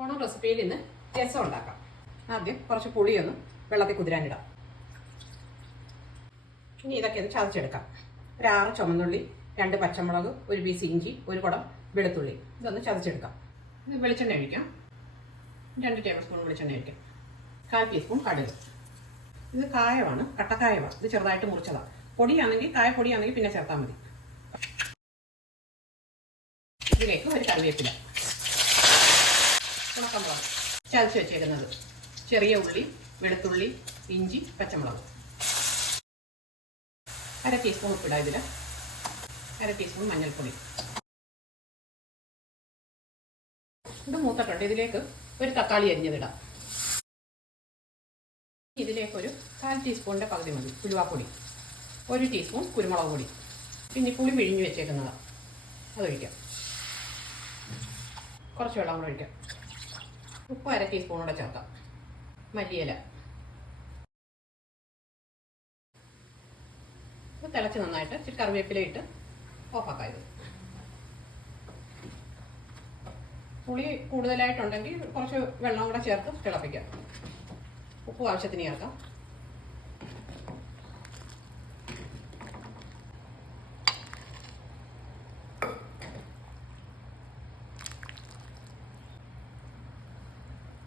ഓണം റെസിപ്പിയിൽ ഇന്ന് രസം ഉണ്ടാക്കാം. ആദ്യം കുറച്ച് പുളിയൊന്ന് വെള്ളത്തിൽ കുതിരാനിടാം ഇനി ഇതൊക്കെ ഒന്ന് ചതച്ചെടുക്കാം. ഒരു ആറ് ചുമന്നുള്ളി രണ്ട് പച്ചമുളക് ഒരു പീസ് ഇഞ്ചി ഒരു കുടം വെളുത്തുള്ളി. ഇതൊന്ന് ചതച്ചെടുക്കാം. ഇത് വെളിച്ചെണ്ണ ഒഴിക്കാം. രണ്ട് ടേബിൾ സ്പൂൺ വെളിച്ചെണ്ണ ഒഴിക്കാം. കാൽ ടീസ്പൂൺ കടുക്. ഇത് കായമാണ് കട്ടക്കായമാണ് ഇത് ചെറുതായിട്ട് മുറിച്ചതാണ് പൊടിയാണെങ്കിൽ കായ പൊടിയാണെങ്കിൽ പിന്നെ ചേർത്താൽ മതി. ഇതിലേക്ക് ഒരു കറിവേപ്പില. ഉണക്കമുളക് ചതച്ച് വെച്ചേക്കുന്നത് ചെറിയ ഉള്ളി വെളുത്തുള്ളി ഇഞ്ചി പച്ചമുളക്. അര ടീസ്പൂൺ ഉപ്പിടാം ഇതിൽ അര ടീസ്പൂൺ മഞ്ഞൾപ്പൊടി. ഇത് മൂത്തിട്ടുണ്ട്. ഇതിലേക്ക് ഒരു തക്കാളി അരിഞ്ഞതിടാം. ഇതിലേക്കൊരു കാൽ ടീസ്പൂണിന്റെ പകുതി മതി. ഉലുവാപ്പൊടി. ഒരു ടീസ്പൂൺ കുരുമുളക് പൊടി. പിന്നെ പുളി പിഴിഞ്ഞ് വെച്ചേക്കുന്നതാണ് അതൊഴിക്കാം. കുറച്ച് വെള്ളം കൂടെ ഒഴിക്കാം. ഉപ്പ് അര ടീസ്പൂണോടെ ചേർക്കാം. മല്ലിയില. ഇത് തിളച്ച് നന്നായിട്ട് ഇച്ചിരി കറിവേപ്പില ഇട്ട് ഓഫാക്കാം ഇത്. പുളി കൂടുതലായിട്ടുണ്ടെങ്കിൽ കുറച്ച് വെള്ളം കൂടെ ചേർത്ത് തിളപ്പിക്കാം. ഉപ്പ് ആവശ്യത്തിന് ചേർക്കാം.